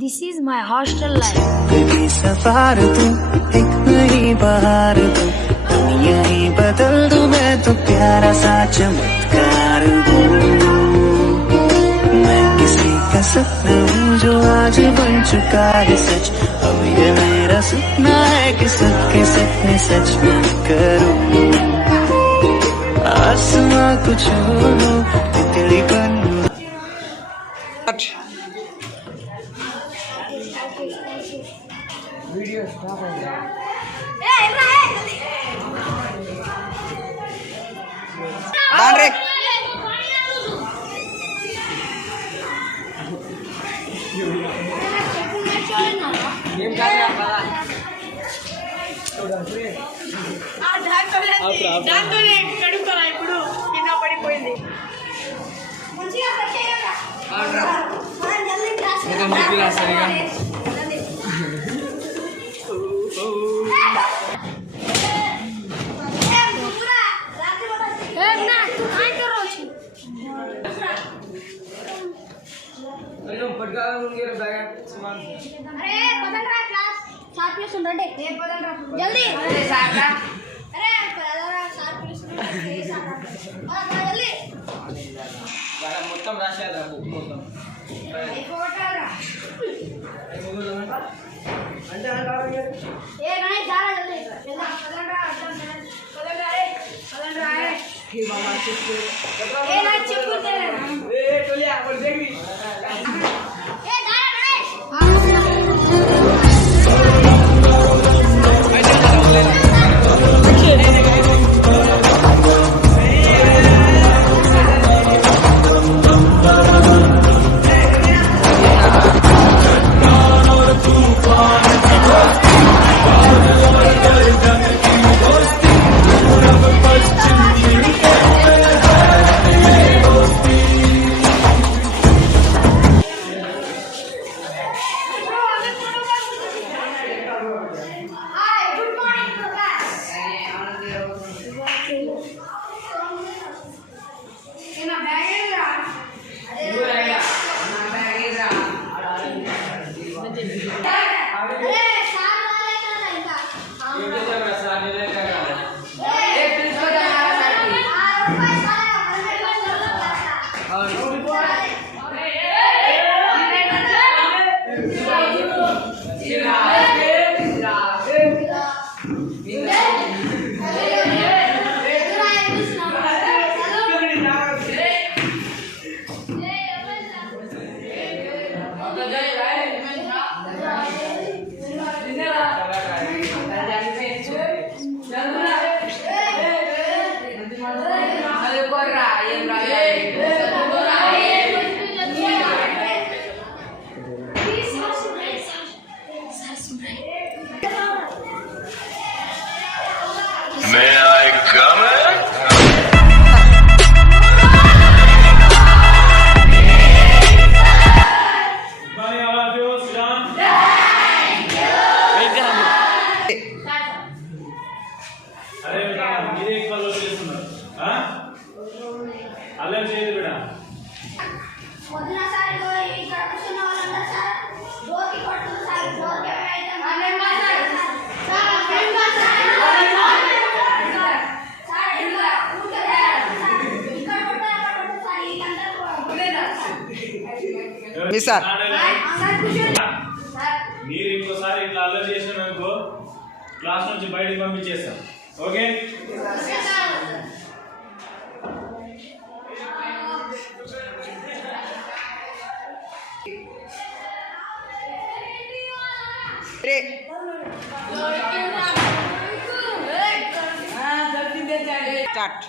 This is my hostel life. कभी सफार तू एक नई बहार तू दुनिया ही बदल दूं मैं तो प्यारा सा चमत्कार हूँ। मैं किसी का सपना हूँ जो आज बन चुका है सच। अब ये मेरा सपना है कि सबके सपने सच में करूँ। आसमां को छोड़ो तितली बन। वीडियो स्टार्ट हो गया। ఇప్పుడు కింద పడిపోయింది. जल्दी మొత్తం రాసేదా బుక్ మొత్తం అంటే ఏ గణేష్ చాలా జల్దీ పదండ్రా హే మామా చెప్పు ఏ నా చెప్పుతే ఏ టోలియా కొడు దేవి ఏ దారా Ganesh May I come in? अरे बेटा मेरे एक बार लोग सुनो हाँ अलग चाहिए बेटा వదినా సార్ ఇగో ఇక్కడ కూర్చున్న వాళ్ళందరూ సార్ డోర్కి కొడుతున్నారు సార్ డోర్కి అయితే అన్నం sir sir friend sir sir ఇలా కూర్చోరా సార్ ఇక్కడ కొట్టారు సార్ ఈ అందరూ మీ సార్ మీరు ఇంకోసారి ఇట్లా అల్లరి చేసినామనుకో క్లాస్ నుంచి బయటికి పంపించేస్తాం okay start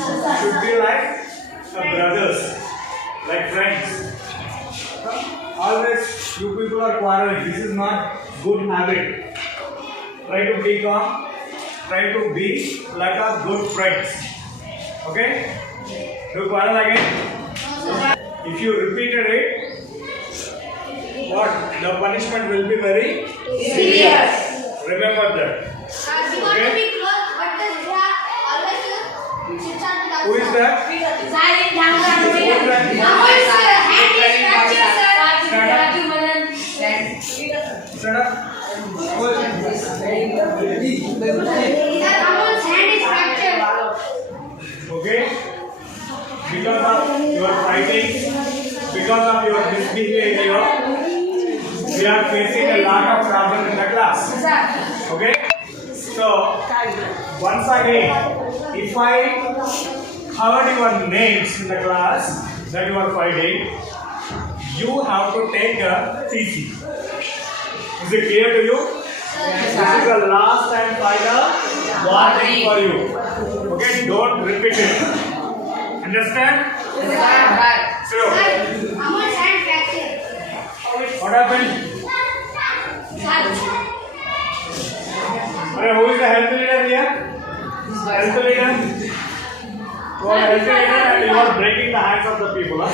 should be like brothers, like friends. Always you people are quarreling. This is not good habit. Try to be calm. Try to be like a good friends. Okay? Do quarrel again. If you repeated it, what? The punishment will be very Serious. Remember that. We want to be close, but they are always chit chat with us. Who is that? Sir, in Dhamra. Who is that? Amon's hand is fractured, sir. Stand up. Who is that? Sir, Amon's hand is fractured. Okay? Because of your fighting, because of your misbehavior, we are facing a lot of problem in the class. Okay? So, once again, if I covered your names in the class that you are fighting, you have to take a TC. Is it clear to you? This is the last and final warning for you. Okay? Don't repeat it. Understand? So, Amon's hand fractured. what happened? Who is the health leader here? Health leader? You are health leader and you are breaking the hands of the people. Huh?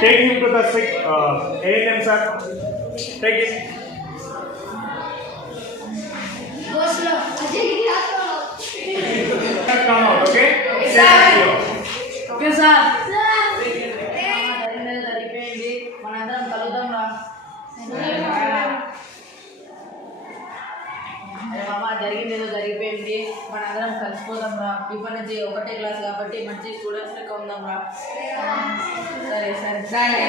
Take him to the sick A&M sir. Take him. Go slow. Come out, okay? Sir. Okay sir Sir. సరిపోయింది మనందరం కలుద్దాం రా అరే మామ జరిగింది ఏదో జరిగిపోయింది మనందరం కలిసిపోదాం రా ఇప్పటి నుంచి ఒకటే క్లాస్ కాబట్టి మంచి స్టూడెంట్స్ లెక్క ఉందాం రా సరే సరే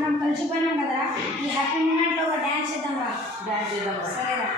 మనం కలిసిపోయినాం కదరా ఈ హ్యాపీ మూమెంట్ లో ఒక డాన్స్ చేద్దాం రా డాన్స్ చేద్దాం రా సరేరా